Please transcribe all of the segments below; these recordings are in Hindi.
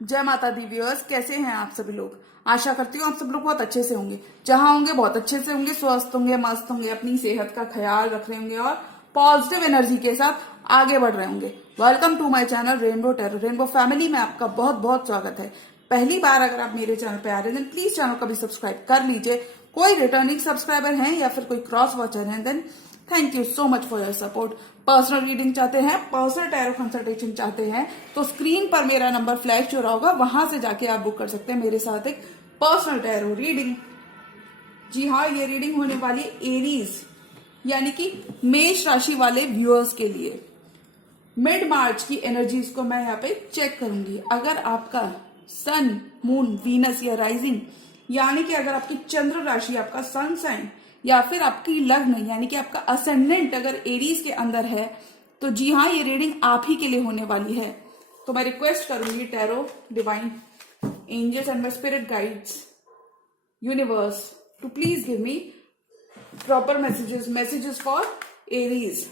जय माता दी व्यूअर्स, कैसे हैं आप सभी लोग। आशा करती हूँ आप सब लोग बहुत अच्छे से होंगे। जहां होंगे बहुत अच्छे से होंगे, स्वस्थ होंगे, मस्त होंगे, अपनी सेहत का ख्याल रख रहे होंगे और पॉजिटिव एनर्जी के साथ आगे बढ़ रहे होंगे। Welcome to my channel rainbow tarot. Rainbow family में आपका बहुत बहुत स्वागत है। पहली बार अगर आप मेरे चैनल पे आ रहे हैं प्लीज चैनल को भी सब्सक्राइब कर लीजिए। कोई रिटर्निंग सब्सक्राइबर हैं या फिर कोई क्रॉस वॉचर हैं then thank you so much for your support. Personal reading चाहते हैं, पर्सनल टैरो कंसल्टेशन चाहते हैं तो स्क्रीन पर मेरा नंबर फ्लैश हो रहा होगा, वहां से जाके आप बुक कर सकते हैं मेरे साथ एक पर्सनल टैरो रीडिंग। जी हाँ, ये रीडिंग होने वाली एरीज यानी कि मेष राशि वाले व्यूअर्स के लिए। मिड मार्च की एनर्जीज को मैं यहाँ पे चेक करूंगी। अगर आपका सन, मून, वीनस या राइजिंग यानी कि अगर आपकी चंद्र राशि, आपका सन साइन या फिर आपकी लग्न यानी कि आपका असेंडेंट अगर एरीज के अंदर है तो जी हाँ, ये रीडिंग आप ही के लिए होने वाली है। तो मैं रिक्वेस्ट करूंगी tarot, divine angels and my spirit guides, universe to please give me proper messages for Aries.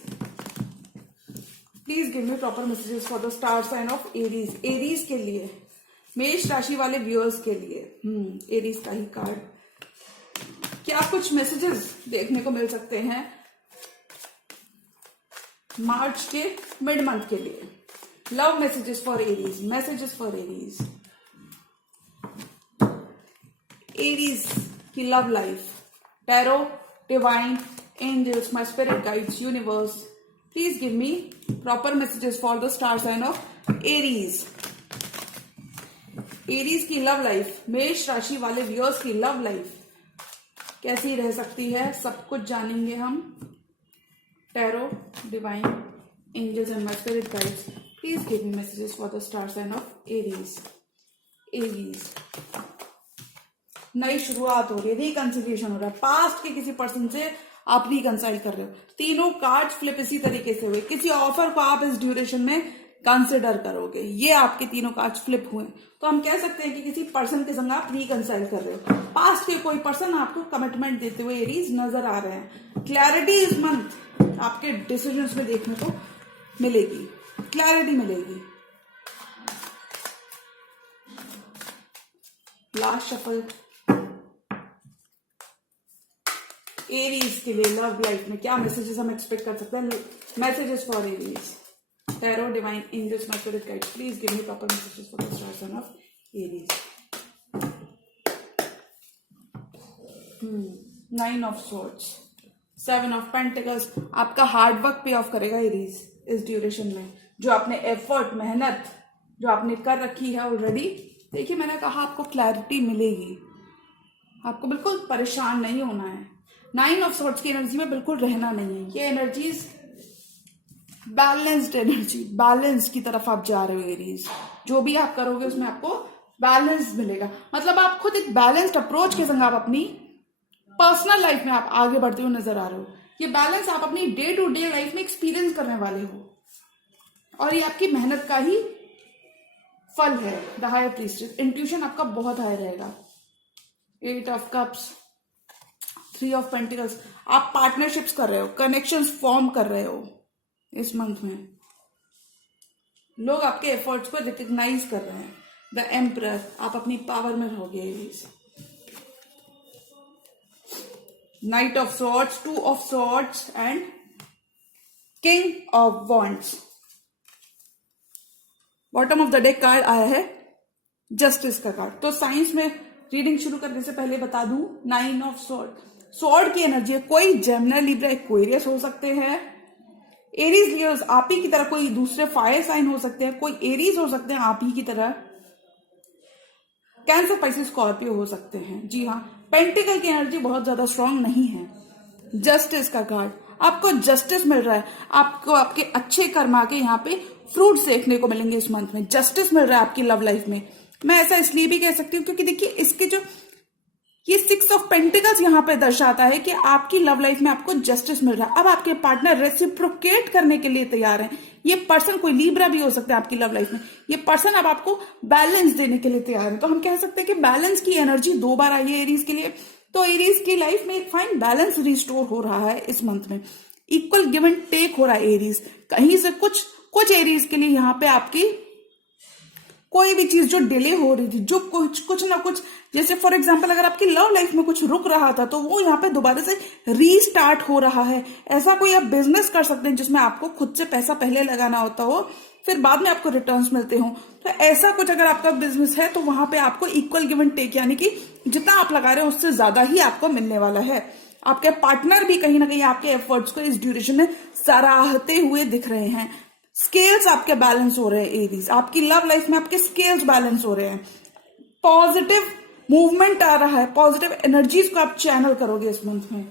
Please give me proper messages for the star sign of Aries. Aries के लिए, मेष राशि वाले व्यूअर्स के लिए एरीज का ही कार्ड। क्या कुछ मैसेजेस देखने को मिल सकते हैं मार्च के मिड मंथ के लिए। Love messages for Aries, messages for Aries. Aries की love life. Tarot, divine angels, my spirit guides, universe please give me proper messages for the star sign of Aries. Aries की लव लाइफ, मेष राशि वाले व्यूअर्स की लव लाइफ कैसी रह सकती है, सब कुछ जानेंगे हम। Tarot, divine angels and my spirit guides please give me messages for the star sign of Aries. Aries नई शुरुआत हो रही है, रिकंसिलिएशन हो रहा है। पास्ट के किसी पर्सन से आप रिकंसाइल कर रहे हो। तीनों कार्ड फ्लिप इसी तरीके से हुए। किसी ऑफर को आप इस ड्यूरेशन में कंसिडर करोगे, ये आपके तीनों कार्ड फ्लिप हुए। तो हम कह सकते हैं कि किसी पर्सन के संग आप रिकंसाइल कर रहे हो। पास्ट के कोई पर्सन आपको कमिटमेंट देते हुए एरीज नजर आ रहे हैं। क्लैरिटी इस मंथ आपके डिसीजंस में देखने को मिलेगी, क्लैरिटी मिलेगी। लास्ट शफल एरीज के लिए लव लाइफ में क्या मैसेजेस हम एक्सपेक्ट कर सकते हैं। Messages for Aries. Tarot, divine angels, my spirit guide please give me proper messages for the star sign of Aries. Nine of swords, seven of pentacles. आपका हार्ड वर्क पे ऑफ करेगा एरीज इस ड्यूरेशन में। जो आपने एफर्ट, मेहनत जो आपने कर रखी है ऑलरेडी, देखिए मैंने कहा आपको क्लैरिटी मिलेगी। आपको बिल्कुल परेशान नहीं होना है। नाइन ऑफ सॉर्ड्स की एनर्जी में बिल्कुल रहना नहीं है। ये एनर्जीज बैलेंस्ड एनर्जी, बैलेंस की तरफ आप जा रहे हो एरीज। जो भी आप करोगे उसमें आपको बैलेंस मिलेगा। मतलब आप खुद एक बैलेंस्ड अप्रोच के संग आप अपनी पर्सनल लाइफ में आप आगे बढ़ते हुए नजर आ रहे हो। ये बैलेंस आप अपनी डे टू डे लाइफ में एक्सपीरियंस करने वाले हो और ये आपकी मेहनत का ही फल है। द हायर प्रीस्टेस, इंट्यूशन आपका बहुत हाई रहेगा। Eight of cups, three of pentacles. आप पार्टनरशिप्स कर रहे हो, कनेक्शंस फॉर्म कर रहे हो इस मंथ में। लोग आपके एफर्ट्स को रिकग्नाइज कर रहे हैं। द एम्परर, आप अपनी पावर में रहोगे। Night of swords, two of swords and king of wands. Bottom of the deck card आया है जस्टिस का कार्ड। तो साइंस में रीडिंग शुरू करने से पहले बता दूं, नाइन ऑफ सॉर्ड, सॉर्ड की एनर्जी है। कोई जेमिनी, लिब्रा, एक्वेरियस हो सकते हैं। एरीज लियोस आप ही की तरह, कोई दूसरे फायर साइन हो सकते हैं, कोई एरीज हो सकते हैं आप ही की तरह। कैंसर, पाइसेस, स्कॉर्पियो हो सकते हैं। जी हाँ, पेंटिकल की एनर्जी बहुत ज्यादा स्ट्रांग नहीं है। जस्टिस का कार्ड, आपको जस्टिस मिल रहा है। आपको आपके अच्छे कर्मा के यहाँ पे फ्रूट्स देखने को मिलेंगे इस मंथ में। जस्टिस मिल रहा है आपकी लव लाइफ में। मैं ऐसा इसलिए भी कह सकती हूँ क्योंकि देखिए इसके जो ये सिक्स ऑफ पेंटिकल्स यहाँ पे दर्शाता है कि आपकी लव लाइफ में आपको जस्टिस मिल रहा है। अब आपके पार्टनर रेसिप्रोकेट करने के लिए तैयार हैं। ये पर्सन कोई लीब्रा भी हो सकता है आपकी लव लाइफ में। ये पर्सन अब आपको बैलेंस देने के लिए तैयार है। तो हम कह सकते हैं कि बैलेंस की एनर्जी दो बार आई है एरीज के लिए। तो एरीज की लाइफ में एक फाइन बैलेंस रिस्टोर हो रहा है इस मंथ में। इक्वल गिव एंड टेक हो रहा है एरीज। कहीं से कुछ एरीज के लिए यहाँ पे आपकी कोई भी चीज जो डिले हो रही थी, जो कुछ कुछ ना कुछ, जैसे फॉर एग्जांपल अगर आपकी लव लाइफ में कुछ रुक रहा था तो वो यहाँ पे दोबारा से रीस्टार्ट हो रहा है। ऐसा कोई आप बिजनेस कर सकते हैं जिसमें आपको खुद से पैसा पहले लगाना होता हो, फिर बाद में आपको रिटर्न्स मिलते हो। तो ऐसा कुछ अगर आपका बिजनेस है तो वहां पे आपको इक्वल गिव एंड टेक, यानी कि जितना आप लगा रहे हो उससे ज्यादा ही आपको मिलने वाला है। आपके पार्टनर भी कहीं ना कहीं आपके एफर्ट्स को इस ड्यूरेशन में सराहते हुए दिख रहे हैं। स्केल्स आपके बैलेंस हो रहे हैं एरीज, आपकी लव लाइफ में आपके स्केल्स बैलेंस हो रहे हैं। पॉजिटिव मूवमेंट आ रहा है, पॉजिटिव एनर्जीज को आप चैनल करोगे इस मंथ में।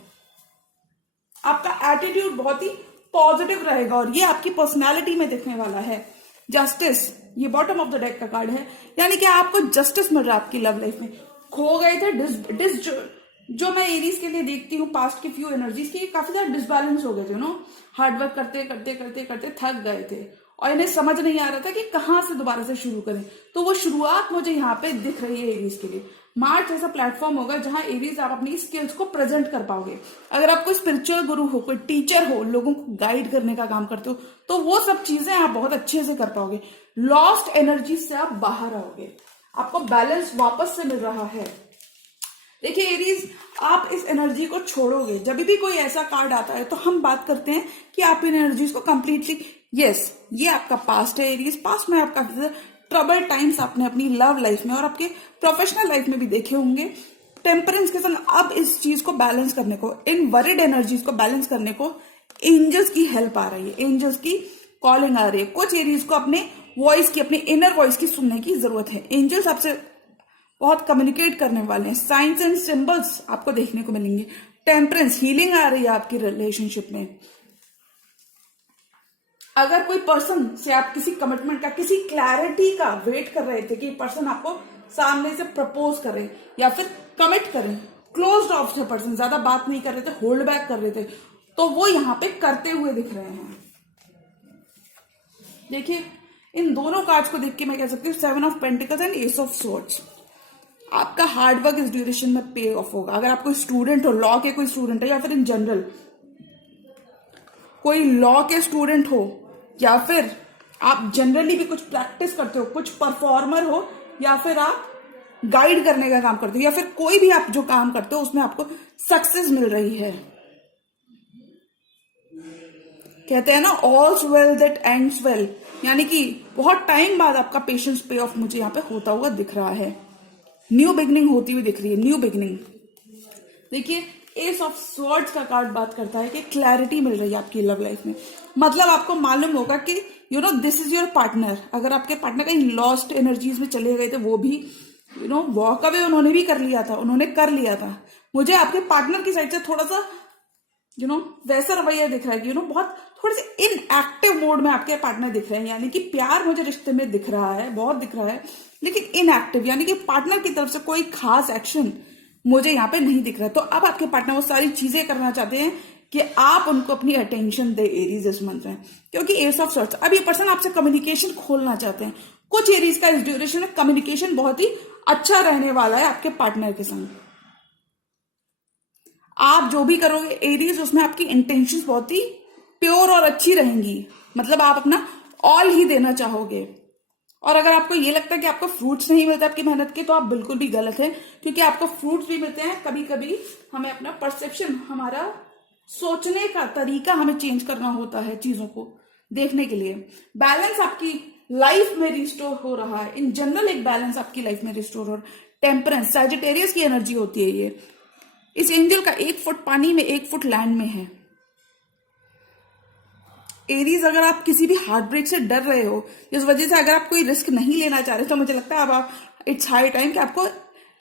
आपका एटीट्यूड बहुत ही पॉजिटिव रहेगा और ये आपकी पर्सनालिटी में दिखने वाला है। जस्टिस, ये बॉटम ऑफ द डेक का कार्ड है, यानी कि आपको जस्टिस मिल रहा है आपकी लव लाइफ में। खो गए थे जो मैं एरीज के लिए देखती हूँ पास्ट की फ्यू एनर्जीज की, काफी ज्यादा डिसबैलेंस हो गए थे, हार्डवर्क करते करते करते करते थक गए थे और इन्हें समझ नहीं आ रहा था कि कहाँ से दोबारा से शुरू करें। तो वो शुरुआत मुझे यहाँ पे दिख रही है एरीज के लिए। मार्च ऐसा प्लेटफॉर्म होगा जहां एरीज आप अपनी स्किल्स को प्रेजेंट कर पाओगे। अगर आप कोई स्पिरिचुअल गुरु हो, कोई टीचर हो, लोगों को गाइड करने का काम करते हो, तो वो सब चीजें आप बहुत अच्छे से कर पाओगे। लॉस्ट एनर्जी से आप बाहर आओगे, आपको बैलेंस वापस से मिल रहा है। देखिए एरीज, आप इस एनर्जी को छोड़ोगे। जब भी कोई ऐसा कार्ड आता है तो हम बात करते हैं कि आप इन एनर्जीज को कंप्लीटली, यस ये आपका पास्ट है एरीज, पास्ट में आपका ट्रबल टाइम्स आपने अपनी लव लाइफ में और आपके प्रोफेशनल लाइफ में भी देखे होंगे। टेम्परेंस के साथ अब इस चीज को बैलेंस करने को, इन वरिड एनर्जीज को बैलेंस करने को एंजल्स की हेल्प आ रही है, एंजल्स की कॉलिंग आ रही है। कुछ एरीज को अपने वॉइस की, अपनी इनर वॉइस की सुनने की जरूरत है। एंजल्स आपसे बहुत कम्युनिकेट करने वाले हैं। साइंस एंड सिंबल्स आपको देखने को मिलेंगे। टेम्परेंस, हीलिंग आ रही है आपकी रिलेशनशिप में। अगर कोई पर्सन से आप किसी कमिटमेंट का, किसी क्लैरिटी का वेट कर रहे थे कि पर्सन आपको सामने से प्रपोज करे या फिर कमिट करें, क्लोज्ड ऑफ थे पर्सन, ज्यादा बात नहीं कर रहे थे, होल्ड बैक कर रहे थे, तो वो यहां पे करते हुए दिख रहे हैं। देखिए इन दोनों कार्ड्स को देख के मैं कह सकती हूँ 7 of pentacles and S of swords. आपका हार्डवर्क इस ड्यूरेशन में पे ऑफ होगा। अगर आप कोई स्टूडेंट हो, लॉ के कोई स्टूडेंट है, या फिर इन जनरल कोई लॉ के स्टूडेंट हो, या फिर आप जनरली भी कुछ प्रैक्टिस करते हो, कुछ परफॉर्मर हो, या फिर आप गाइड करने का काम करते हो, या फिर कोई भी आप जो काम करते हो उसमें आपको सक्सेस मिल रही है। कहते हैं ना ऑल्स वेल दैट एंड्स वेल, यानी कि बहुत टाइम बाद आपका पेशेंस पे ऑफ मुझे यहाँ पे होता हुआ दिख रहा है। न्यू बिगनिंग होती हुई दिख रही है, न्यू बिगनिंग। देखिए एस ऑफ स्वॉर्ड्स का कार्ड बात करता है कि क्लैरिटी मिल रही है आपकी लव लाइफ में। मतलब आपको मालूम होगा कि दिस इज योर पार्टनर। अगर आपके पार्टनर कहीं लॉस्ट एनर्जीज में चले गए थे, वो भी वॉक अवे उन्होंने भी कर लिया था, उन्होंने कर लिया था। मुझे आपके पार्टनर की साइड से थोड़ा सा वैसा रवैया दिख रहा है कि बहुत थोड़े से इनएक्टिव मोड में आपके पार्टनर दिख रहे हैं। यानी कि प्यार मुझे रिश्ते में दिख रहा है, बहुत दिख रहा है, लेकिन इनएक्टिव, यानी कि पार्टनर की तरफ से कोई खास एक्शन मुझे यहाँ पे नहीं दिख रहा है। तो अब आपके पार्टनर वो सारी चीजें करना चाहते हैं कि आप उनको अपनी अटेंशन दे एरीज इस मंथ में, क्योंकि एस ऑफ सॉर्ड्स, अब ये पर्सन आपसे कम्युनिकेशन खोलना चाहते हैं। कुछ एरीज का इस ड्यूरेशन में कम्युनिकेशन बहुत ही अच्छा रहने वाला है आपके पार्टनर के संग। आप जो भी करोगे एरीज, उसमें आपकी इंटेंशंस बहुत ही प्योर और अच्छी रहेंगी। मतलब आप अपना ऑल ही देना चाहोगे। और अगर आपको ये लगता है कि आपको फ्रूट्स नहीं मिलते आपकी मेहनत के, तो आप बिल्कुल भी गलत है, क्योंकि आपको फ्रूट्स भी मिलते हैं। कभी कभी हमें अपना परसेप्शन, हमारा सोचने का तरीका हमें चेंज करना होता है चीजों को देखने के लिए। बैलेंस आपकी लाइफ में रिस्टोर हो रहा है। इन जनरल एक बैलेंस आपकी लाइफ में रिस्टोर हो रहा है। टेम्परेंस, सैजिटेरियस की एनर्जी होती है ये। इस एंजल का 1 फुट पानी में 1 फुट लैंड में है। एरीज, अगर आप किसी भी हार्ट ब्रेक से डर रहे हो, इस वजह से अगर आप कोई रिस्क नहीं लेना चाह रहे, तो मुझे लगता है अब इट्स हाई टाइम कि आपको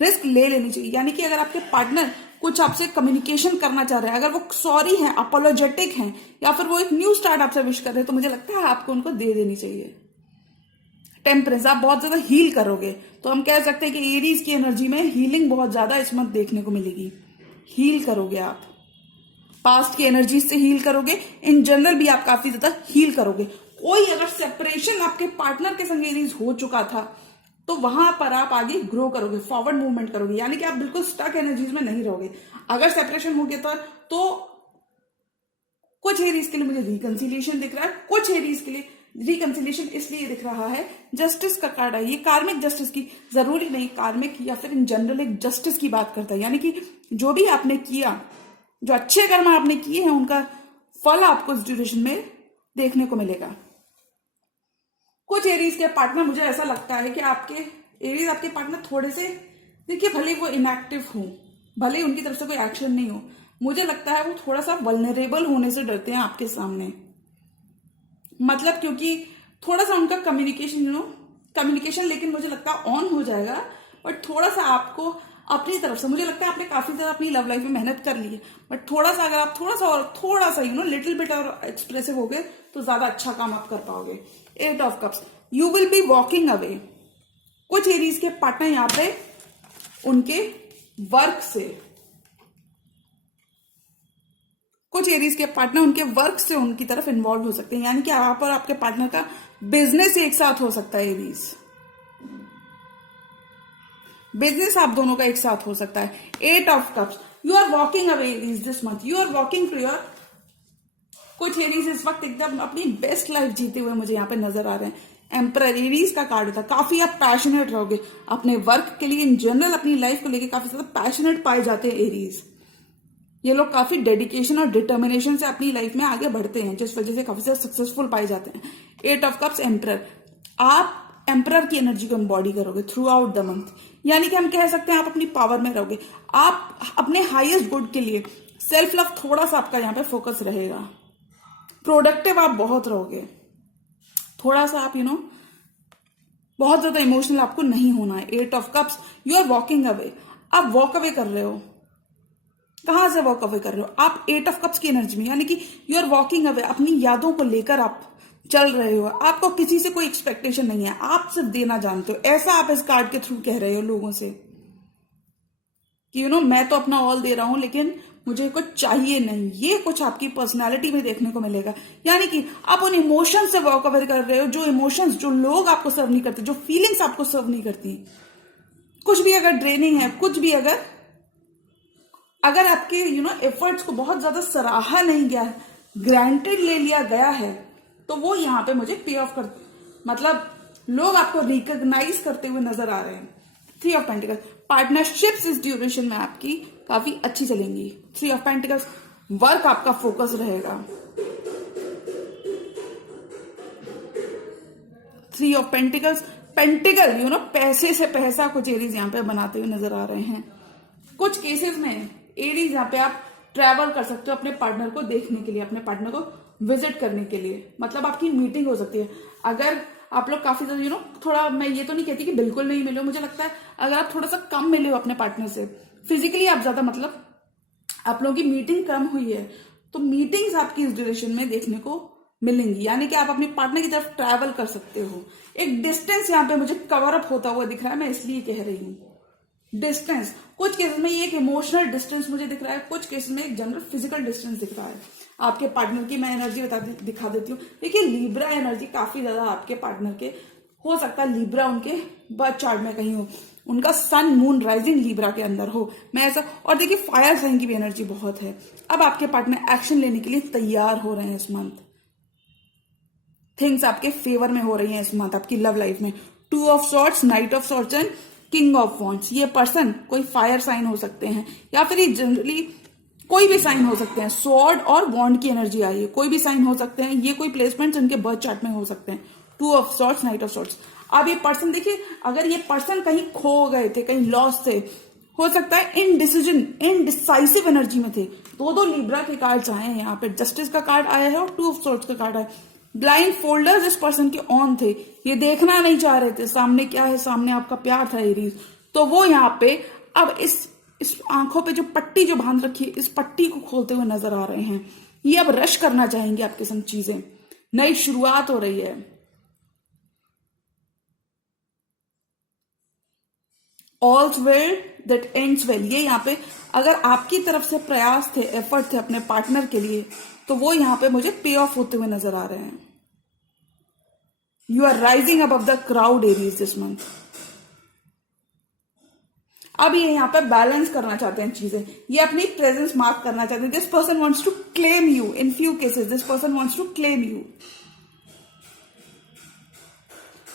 रिस्क ले लेनी चाहिए। यानी कि अगर आपके पार्टनर कुछ आपसे कम्युनिकेशन करना चाह रहे हैं, अगर वो सॉरी हैं, अपोलोजेटिक हैं, या फिर वो एक न्यू स्टार्ट आपसे विश कर रहे हैं, तो मुझे लगता है आपको उनको दे देनी चाहिए। टेम्परेंस, आप बहुत ज्यादा हील करोगे, तो हम कह सकते हैं कि एरीज की एनर्जी में हीलिंग बहुत ज्यादा इस मंथ देखने को मिलेगी। हील करोगे आप, पास्ट की एनर्जी से हील करोगे, इन जनरल भी आप काफी ज्यादा हील करोगे। कोई अगर सेपरेशन आपके पार्टनर के संग एरीज हो चुका था, तो वहां पर आप आगे ग्रो करोगे, फॉरवर्ड मूवमेंट करोगे, यानी कि आप बिल्कुल स्टक एनर्जीज में नहीं रहोगे। अगर सेपरेशन हो गया तो कुछ एरीज के लिए मुझे रिकंसिलिएशन दिख रहा है, कुछ एरीज के लिए रिकंसिलिएशन इसलिए दिख रहा है, जस्टिस का कार्ड है, ये कार्मिक जस्टिस की, जरूरी नहीं कार्मिक या फिर इन जनरल एक जस्टिस की बात करता है, यानी कि जो भी आपने किया, जो अच्छे कर्म आपने किए हैं उनका फल आपको इस ड्यूरेशन में देखने को मिलेगा। कुछ एरीज के पार्टनर, मुझे ऐसा लगता है कि आपके पार्टनर थोड़े से, देखिए भले वो इनएक्टिव हो, भले उनकी तरफ से कोई एक्शन नहीं हो, मुझे लगता है वो थोड़ा सा वल्नरेबल होने से डरते हैं आपके सामने। मतलब क्योंकि थोड़ा सा उनका कम्युनिकेशन लेकिन मुझे लगता है ऑन हो जाएगा, बट थोड़ा सा आपको अपनी तरफ से, मुझे लगता है आपने काफी ज्यादा अपनी लव लाइफ में मेहनत कर ली है, बट थोड़ा सा अगर आप थोड़ा सा लिटिल बिट और एक्सप्रेसिव हो गए तो ज्यादा अच्छा काम आप कर पाओगे। 8 of cups, you will be walking away. कुछ एरीज के पार्टनर यहाँ पे उनके वर्क से, कुछ एरीज के पार्टनर उनके वर्क से उनकी तरफ इन्वॉल्व हो सकते हैं, यानी कि आप और आपके पार्टनर का बिजनेस एक साथ हो सकता है। एरीज बिजनेस आप दोनों का एक साथ हो सकता है। 8 of cups, you are walking away Aries this month, you are walking to your, कुछ एरीज इस वक्त एकदम अपनी बेस्ट लाइफ जीते हुए मुझे यहाँ पे नजर आ रहे हैं। एम्परर एरीज का कार्ड होता है, काफी आप पैशनेट रहोगे अपने वर्क के लिए, इन जनरल अपनी लाइफ को लेके काफी ज्यादा पैशनेट पाए जाते हैं एरीज। ये लोग काफी डेडिकेशन और डिटर्मिनेशन से अपनी लाइफ में आगे बढ़ते हैं, जिस वजह से काफी ज्यादा सक्सेसफुल पाए जाते हैं। 8 ऑफ कप्स, एम्परर, आप एम्परर की एनर्जी को एम्बॉडी करोगे थ्रू आउट द मंथ, यानी कि हम कह सकते हैं आप अपनी पावर में रहोगे, आप अपने हाईएस्ट गुड के लिए, सेल्फ लव थोड़ा सा आपका यहाँ पे फोकस रहेगा, प्रोडक्टिव आप बहुत रहोगे, थोड़ा सा आप बहुत ज्यादा इमोशनल आपको नहीं होना है। 8 of cups, you are walking away, आप वॉक अवे कर रहे हो, कहां से वॉक अवे कर रहे हो आप? 8 ऑफ कप्स की एनर्जी में, यानी कि यू आर वॉकिंग अवे, अपनी यादों को लेकर आप चल रहे हो, आपको किसी से कोई एक्सपेक्टेशन नहीं है, आप सिर्फ देना जानते हो, ऐसा आप इस कार्ड के थ्रू कह रहे हो लोगों से कि मैं तो अपना ऑल दे रहा हूं लेकिन मुझे कुछ चाहिए नहीं। ये कुछ आपकी पर्सनालिटी में देखने को मिलेगा, यानी कि आप उन इमोशंस से वॉक अवे कर रहे हो, जो इमोशंस, जो लोग आपको सर्व नहीं करते, जो फीलिंग्स आपको सर्व नहीं करती, कुछ भी अगर ड्रेनिंग है, कुछ भी अगर आपके एफर्ट्स को बहुत ज्यादा सराहा नहीं गया है, ग्रांटेड ले लिया गया है, तो वो यहाँ पे मुझे पे ऑफ कर, मतलब लोग आपको रिकॉग्नाइज करते हुए नजर आ रहे हैं। 3 ऑफ पेंटिकल्स, पार्टनरशिप्स इस ड्यूरेशन में आपकी काफी अच्छी चलेंगी। 3 ऑफ पेंटिकल्स, वर्क आपका फोकस रहेगा। 3 ऑफ पेंटिकल्स, पेंटिकल पैसे से पैसा कुछ एरीज यहाँ पे बनाते हुए नजर आ रहे हैं। कुछ केसेस में एरीज यहाँ पे आप ट्रैवल कर सकते हो अपने पार्टनर को देखने के लिए, अपने पार्टनर को विजिट करने के लिए, मतलब आपकी मीटिंग हो सकती है। अगर आप लोग काफी ज्यादा थोड़ा, मैं ये तो नहीं कहती कि बिल्कुल नहीं मिले हो, मुझे लगता है अगर आप थोड़ा सा कम मिले हो अपने पार्टनर से, फिजिकली आप ज्यादा, मतलब आप लोगों की मीटिंग कम हुई है, तो मीटिंग्स आपकी इस ड्यूरेशन में देखने को मिलेंगी, यानी कि आप अपने पार्टनर की तरफ ट्रैवल कर सकते हो। एक डिस्टेंस यहाँ पे मुझे कवर अप होता हुआ दिख रहा है, मैं इसलिए कह रही हूँ डिस्टेंस। कुछ केसेस में ये एक इमोशनल डिस्टेंस मुझे दिख रहा है, कुछ केसेस में एक जनरल फिजिकल डिस्टेंस दिख रहा है। आपके पार्टनर की मैं एनर्जी दिखा देती हूँ। देखिए लिब्रा एनर्जी काफी ज्यादा आपके पार्टनर के हो सकता है, लिब्रा उनके बर्थ चार्ट में कहीं हो, उनका सन मून राइजिंग लिब्रा के अंदर हो, मैं ऐसा, और देखिए फायर साइन की भी एनर्जी बहुत है। अब आपके पार्टनर एक्शन लेने के लिए तैयार हो रहे हैं इस मंथ, थिंग्स आपके फेवर में हो रही हैं इस मंथ आपकी लव लाइफ में। 2 of swords, night of swords and king of wands. ये पर्सन कोई फायर साइन हो सकते हैं, या फिर ये जनरली कोई भी साइन हो सकते हैं। स्वॉर्ड और वॉन्ड की एनर्जी आई है, कोई भी साइन हो सकते हैं, ये कोई प्लेसमेंट इनके बर्थ चार्ट में हो सकते हैं। 2 of swords, night of swords. अब ये पर्सन, देखिए अगर ये पर्सन कहीं खो गए थे, कहीं लॉस थे, हो सकता है इनडिसाइसिव एनर्जी में थे। 2 लिब्रा के कार्ड्स आए हैं यहाँ पे, जस्टिस का कार्ड आया है और 2 ऑफ सॉर्ड्स का कार्ड आया है। ब्लाइंड फोल्डर्स इस पर्सन के ऑन थे, ये देखना नहीं चाह रहे थे सामने क्या है, सामने आपका प्यार था एरीज, तो वो यहाँ पे अब इस आंखों पे जो पट्टी जो बांध रखी है, इस पट्टी को खोलते हुए नजर आ रहे हैं। ये अब रश करना चाहेंगे आपके संग चीजें, नई शुरुआत हो रही है। ऑल्स वेल दैट एंड्स वेल, ये यहाँ पे अगर आपकी तरफ से प्रयास थे, एफर्ट थे अपने पार्टनर के लिए, तो वो यहाँ पे मुझे पे ऑफ होते हुए नजर आ रहे हैं। You are rising above the crowd Aries this month. अब ये यहाँ पे बैलेंस करना चाहते हैं चीजें, ये अपनी प्रेजेंस मार्क करना चाहते हैं। This person wants to claim you, in few cases this person wants to claim you.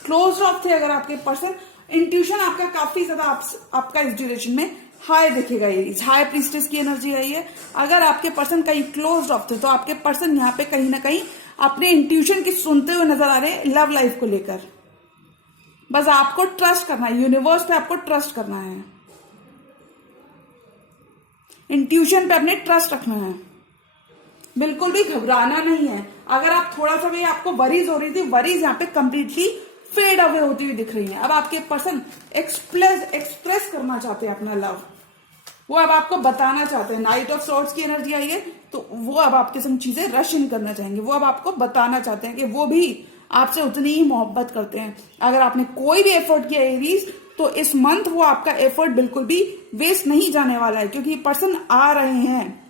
Close off थे अगर आपके पर्सन, इंट्यूशन आपका काफी ज्यादा आपका इस ड्यूरेशन में हाई दिखेगा। एरीज हाई प्रीस्टेस की एनर्जी आई है। अगर आपके पर्सन कहीं क्लोज ऑफ थे तो आपके पर्सन यहाँ पे कहीं ना कहीं अपने इंट्यूशन की सुनते हुए नजर आ रहे हैं लव लाइफ को लेकर। बस आपको ट्रस्ट करना है, यूनिवर्स पे आपको ट्रस्ट करना है, इंट्यूशन पे अपने ट्रस्ट रखना है, बिल्कुल भी घबराना नहीं है। अगर आप थोड़ा सा भी आपको वरीज हो रही थी, वरीज यहाँ पे कंप्लीटली फेड अवे होती हुई दिख रही है। अब आपके पर्सन एक्सप्रेस करना चाहते हैं अपना लव, वो अब आपको बताना चाहते हैं। नाइट ऑफ सॉर्ड्स की एनर्जी आई है तो वो अब आपके संग चीजें रश इन करना चाहेंगे। वो अब आपको बताना चाहते हैं कि वो भी आपसे उतनी ही मोहब्बत करते हैं। अगर आपने कोई भी एफर्ट किया एरीज तो इस मंथ वो आपका एफर्ट बिल्कुल भी वेस्ट नहीं जाने वाला है, क्योंकि ये पर्सन आ रहे हैं।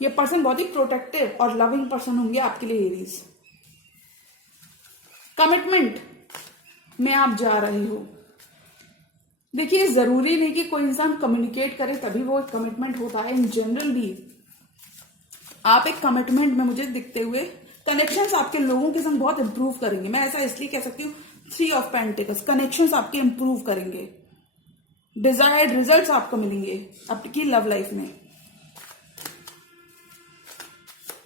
ये पर्सन बहुत ही प्रोटेक्टिव और लविंग पर्सन होंगे आपके लिए एरीज। कमिटमेंट में आप जा रहे हो। देखिए जरूरी नहीं कि कोई इंसान कम्युनिकेट करे तभी वो कमिटमेंट होता है। इन जनरल भी आप एक कमिटमेंट में मुझे दिखते हुए कनेक्शंस आपके लोगों के संग बहुत इंप्रूव करेंगे। मैं ऐसा इसलिए कह सकती हूँ, 3 ऑफ पेंटिकल्स, कनेक्शंस आपके इंप्रूव करेंगे, डिजायर्ड रिजल्ट्स आपको मिलेंगे आपकी लव लाइफ में।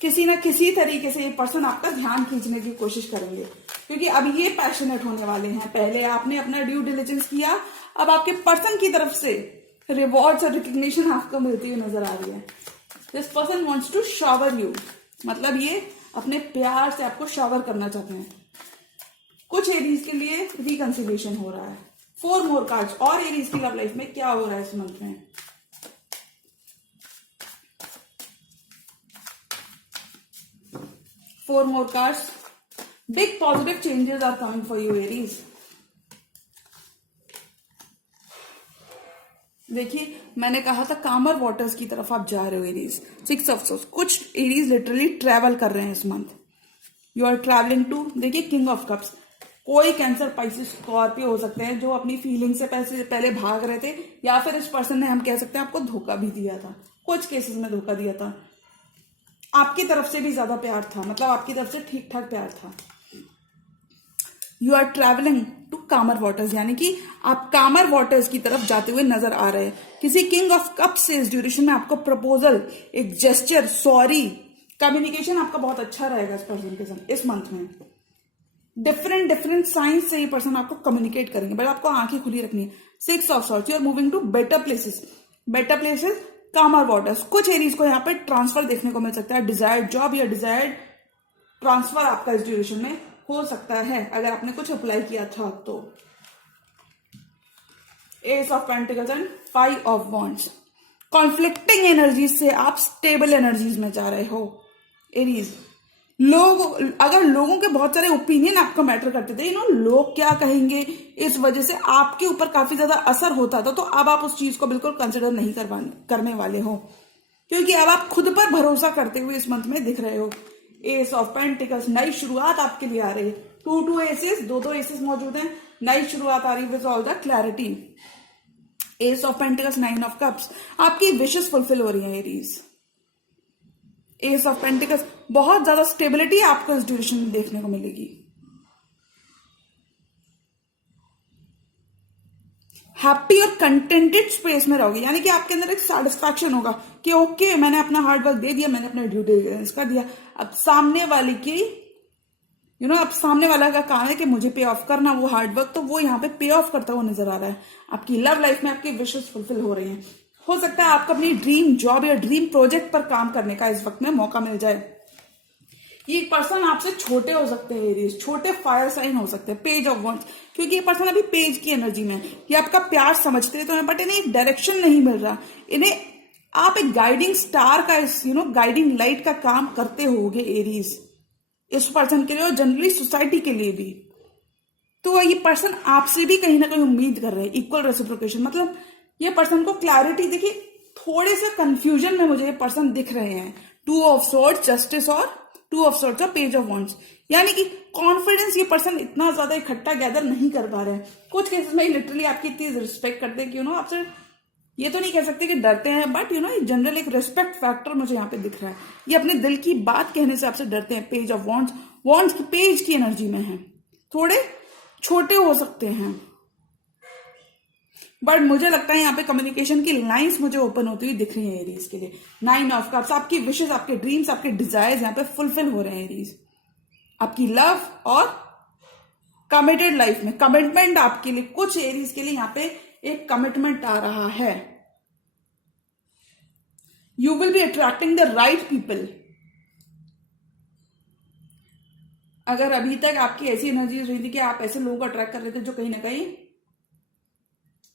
किसी ना किसी तरीके से ये पर्सन आपका ध्यान खींचने की कोशिश करेंगे, क्योंकि अब ये पैशनेट होने वाले हैं। पहले आपने अपना ड्यू डिलिजेंस किया, अब आपके पर्सन की तरफ से रिवॉर्ड्स और रिकग्निशन आपको मिलती हुई नजर आ रही है। This person wants to shower you, मतलब ये अपने प्यार से आपको शावर करना चाहते हैं। कुछ एरीज के लिए रिकंसिलिएशन हो रहा है। 4 मोर कार्ड्स और एरीज की लव लाइफ में क्या हो रहा है इस मंथ में। Four more cards. Big positive changes are coming for you, Aries. देखिए मैंने कहा था कामर वाटर्स की तरफ आप जा रहे हो एरीज। 6 ऑफ सोर्स, कुछ एरीज लिटरली ट्रेवल कर रहे हैं इस month. You are travelling to, देखिए किंग ऑफ कप्स, कोई कैंसर, पाइसिस, स्कॉर्पियो हो सकते हैं जो अपनी फीलिंग से पहले भाग रहे थे, या फिर इस पर्सन ने हम कह सकते हैं आपको धोखा भी दिया था। कुछ केसेस में धोखा दिया था, आपकी तरफ से भी ज्यादा प्यार था, मतलब आपकी तरफ से ठीक ठाक प्यार था। यू आर ट्रेवलिंग टू कामर वाटर्स, यानी कि आप कामर वाटर्स की तरफ जाते हुए नजर आ रहे हैं। किसी किंग ऑफ कप से इस ड्यूरेशन में आपको प्रपोजल, एक जेस्चर, सॉरी, कम्युनिकेशन आपका बहुत अच्छा रहेगा इस पर्सन के साथ इस मंथ में। डिफरेंट साइंस से ये पर्सन आपको कम्युनिकेट करेंगे, बट आपको आंखें खुली रखनी है। 6 of swords, you are moving to better places, calmer waters. कुछ एरीज को यहाँ पे ट्रांसफर देखने को मिल सकता है, डिजायर्ड जॉब या डिजायर्ड ट्रांसफर आपका इस ड्यूरेशन में हो सकता है अगर आपने कुछ अप्लाई किया था तो। S of pentacles and 5 of wands, conflicting energies से आप स्टेबल एनर्जीज में जा रहे हो एरीज। अगर लोगों के बहुत सारे ओपिनियन आपको मैटर करते थे, लोग क्या कहेंगे, इस वजह से आपके ऊपर काफी ज्यादा असर होता था, तो अब आप उस चीज को बिल्कुल कंसिडर नहीं करने वाले हो, क्योंकि अब आप खुद पर भरोसा करते हुए इस मंथ में दिख रहे हो। एस ऑफ पेंटिकल्स, नई शुरुआत आपके लिए आ रही है। 2 एसेस, 2 एसेस मौजूद हैं, नई शुरुआत आ रही है with all the clarity. S of pentacles, 9 of cups, आपकी विशेस फुलफिल हो रही है एरीज। एस ऑफ पेंटिकल्स, बहुत ज्यादा स्टेबिलिटी आपको इस ड्यूरेशन में देखने को मिलेगी। हैप्पी और कंटेंटेड स्पेस में रहोगे, यानी कि आपके अंदर एक सेटिस्फैक्शन होगा कि ओके मैंने अपना हार्ड वर्क दे दिया, मैंने अपना ड्यू डिलिजेंस कर दिया। अब सामने वाले की अब सामने वाला का काम है कि मुझे पे ऑफ करना वो हार्ड वर्क, तो वो यहाँ पे पे ऑफ करता हुआ नजर आ रहा है। आपकी लव लाइफ में आपकी विशेस फुलफिल हो रही हैं। हो सकता है आपको अपनी ड्रीम जॉब या ड्रीम प्रोजेक्ट पर काम करने का इस वक्त में मौका मिल जाए। ये पर्सन आपसे छोटे हो सकते हैं एरीज, छोटे फायर साइन हो सकते हैं। पेज ऑफ वॉन्ड्स, क्योंकि ये पर्सन अभी पेज की एनर्जी में, ये आपका प्यार समझते तो हैं, बट इन्हें एक डायरेक्शन नहीं मिल रहा। इन्हें आप एक गाइडिंग स्टार का, गाइडिंग लाइट का काम करते होगे एरीज, इस पर्सन के लिए और जनरली सोसाइटी के लिए भी। तो ये पर्सन आपसे भी कहीं ना कहीं उम्मीद कर रहे हैं इक्वल रेसिप्रोकेशन। मतलब ये पर्सन को क्लैरिटी, देखिए थोड़े से कंफ्यूजन में मुझे ये पर्सन दिख रहे हैं। 2 ऑफ सॉर्ड्स, जस्टिस और 2 ऑफ सॉर्ड्स और पेज ऑफ वॉन्ड्स, यानी कि कॉन्फिडेंस ये पर्सन इतना ज्यादा इकट्ठा गैदर नहीं कर पा रहे हैं। कुछ केसेस में लिटरली आपकी इतनी रिस्पेक्ट करते हैं कि आपसे ये तो नहीं कह सकते कि डरते हैं, बट जनरल एक रिस्पेक्ट फैक्टर मुझे यहाँ पे दिख रहा है। ये अपने दिल की बात कहने से आपसे डरते हैं। पेज ऑफ वॉन्ड्स, वॉन्ड्स की पेज की एनर्जी में है, थोड़े छोटे हो सकते हैं, बट मुझे लगता है यहाँ पे कम्युनिकेशन की लाइंस मुझे ओपन होती हुई दिख रही है एरीज के लिए। 9 ऑफ कप्स, आपकी विशेष, आपके ड्रीम्स, आपके डिजायर्स यहाँ पे फुलफिल हो रहे हैं एरीज। आपकी लव और कमिटेड लाइफ में कमिटमेंट आपके लिए, कुछ एरीज के लिए यहाँ पे एक कमिटमेंट आ रहा है। You will be attracting the right people. अगर अभी तक आपकी ऐसी एनर्जीज रही थी कि आप ऐसे लोगों को अट्रैक्ट कर रहे थे जो कहीं ना कहीं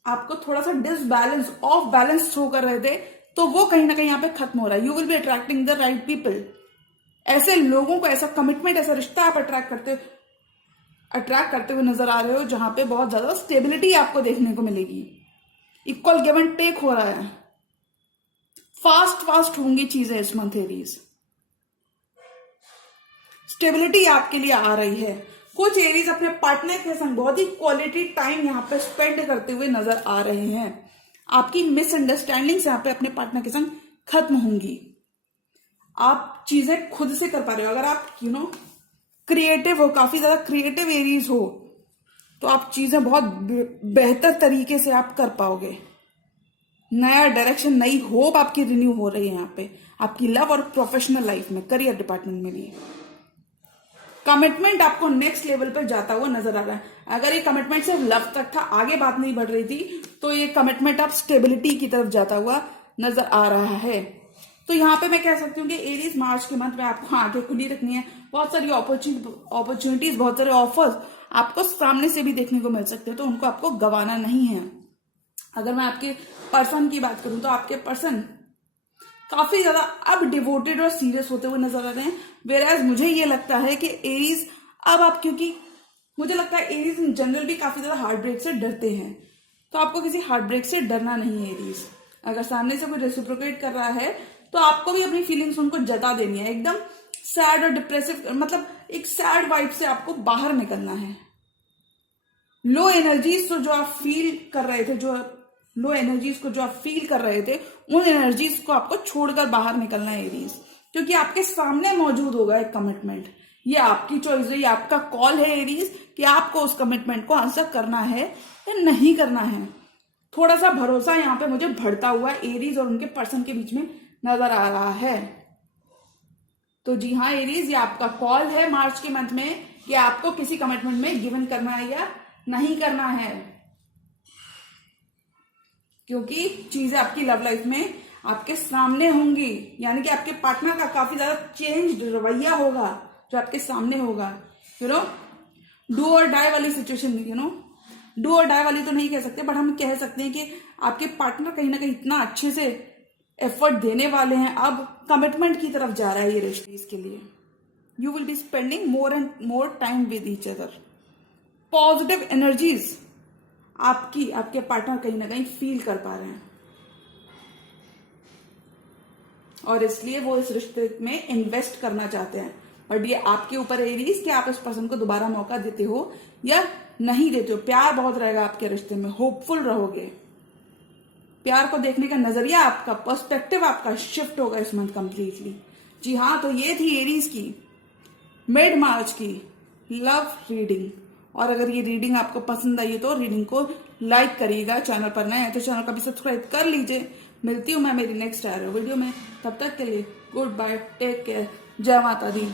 आपको थोड़ा सा डिसबैलेंस, ऑफ बैलेंस थ्रो कर रहे थे, तो वो कहीं ना कहीं यहाँ पे खत्म हो रहा है। You will be attracting the right people. ऐसे लोगों को, ऐसा कमिटमेंट, ऐसा रिश्ता आप अट्रैक्ट करते हुए नजर आ रहे हो जहां पे बहुत ज्यादा स्टेबिलिटी आपको देखने को मिलेगी। इक्वल गिव एंड टेक हो रहा है। फास्ट होंगी चीजें इस मंथ एरीज। स्टेबिलिटी आपके लिए आ रही है। कुछ एरीज अपने पार्टनर के संग बहुत ही क्वालिटी टाइम यहाँ पे स्पेंड करते हुए नजर आ रहे हैं। आपकी मिसअंडरस्टैंडिंग्स यहाँ पे अपने पार्टनर के संग खत्म होंगी। आप चीजें खुद से कर पा रहे हो। अगर आप क्रिएटिव हो, काफी ज्यादा क्रिएटिव एरीज हो, तो आप चीजें बहुत बेहतर तरीके से आप कर पाओगे। नया डायरेक्शन, नई होप आपकी रिन्यू हो रही है यहाँ पे, आपकी लव और प्रोफेशनल लाइफ में, करियर डिपार्टमेंट में भी। कमिटमेंट आपको नेक्स्ट लेवल पर जाता हुआ नजर आ रहा है। अगर ये कमिटमेंट सिर्फ लव तक था, आगे बात नहीं बढ़ रही थी, तो ये कमिटमेंट आप स्टेबिलिटी की तरफ जाता हुआ नजर आ रहा है। तो यहाँ पे मैं कह सकती हूँ कि एरीज मार्च के मंथ में आपको आंखें खुली रखनी है। बहुत सारी अपॉर्चुनिटीज, बहुत सारे ऑफर्स आपको सामने से भी देखने को मिल सकते हैं, तो उनको आपको गंवाना नहीं है। अगर मैं आपके पर्सन की बात करूं तो आपके पर्सन काफी ज्यादा अब डिवोटेड और सीरियस होते हुए नजर आ रहे हैं। वेराज मुझे ये लगता है कि एरीज अब आप, क्योंकि मुझे लगता है एरीज इन जनरल भी काफी ज्यादा हार्ट ब्रेक से डरते हैं, तो आपको किसी हार्ट ब्रेक से डरना नहीं है एरीज। अगर सामने से कोई रेसिप्रोकेट कर रहा है तो आपको भी अपनी फीलिंग्स उनको जता देनी है। एकदम सैड और डिप्रेसिव, मतलब एक सैड वाइब से आपको बाहर निकलना है। लो एनर्जीज को जो आप फील कर रहे थे, उन एनर्जीज को आपको छोड़कर बाहर निकलना है एरीज, क्योंकि आपके सामने मौजूद होगा एक कमिटमेंट। ये आपकी चॉइस है, ये आपका कॉल है एरीज, कि आपको उस कमिटमेंट को आंसर करना है या नहीं करना है। थोड़ा सा भरोसा यहाँ पे मुझे बढ़ता हुआ एरीज और उनके पर्सन के बीच में नजर आ रहा है। तो जी हाँ एरीज, ये आपका कॉल है मार्च के मंथ में कि आपको किसी कमिटमेंट में गिवन करना है या नहीं करना है, क्योंकि चीजें आपकी लव लाइफ में आपके सामने होंगी। यानी कि आपके पार्टनर का काफी ज्यादा चेंज रवैया होगा जो आपके सामने होगा। डू और डाई वाली सिचुएशन, डू और डाई वाली तो नहीं कह सकते, बट हम कह सकते हैं कि आपके पार्टनर कहीं ना कहीं इतना अच्छे से एफर्ट देने वाले हैं, अब कमिटमेंट की तरफ जा रहा है ये रिश्ते। इसके लिए you will be spending more and more time with each other. Positive energies आपके पार्टनर कहीं ना कहीं फील कर पा रहे हैं, और इसलिए वो इस रिश्ते में इन्वेस्ट करना चाहते हैं। बट ये आपके ऊपर एरीज कि आप इस पर्सन को दोबारा मौका देते हो या नहीं देते हो। प्यार बहुत रहेगा आपके रिश्ते में, होपफुल रहोगे। प्यार को देखने का नजरिया आपका, पर्सपेक्टिव आपका शिफ्ट होगा इस मंथ कंप्लीटली। जी हाँ, तो ये थी एरीज की मिड मार्च की लव रीडिंग। और अगर ये रीडिंग आपको पसंद आई तो रीडिंग को लाइक करिएगा। चैनल पर नए हैं तो चैनल का भी सब्सक्राइब कर लीजिए। मिलती हूँ मैं मेरी नेक्स्ट वीडियो में, तब तक के लिए गुड बाय, टेक केयर, जय माता दी।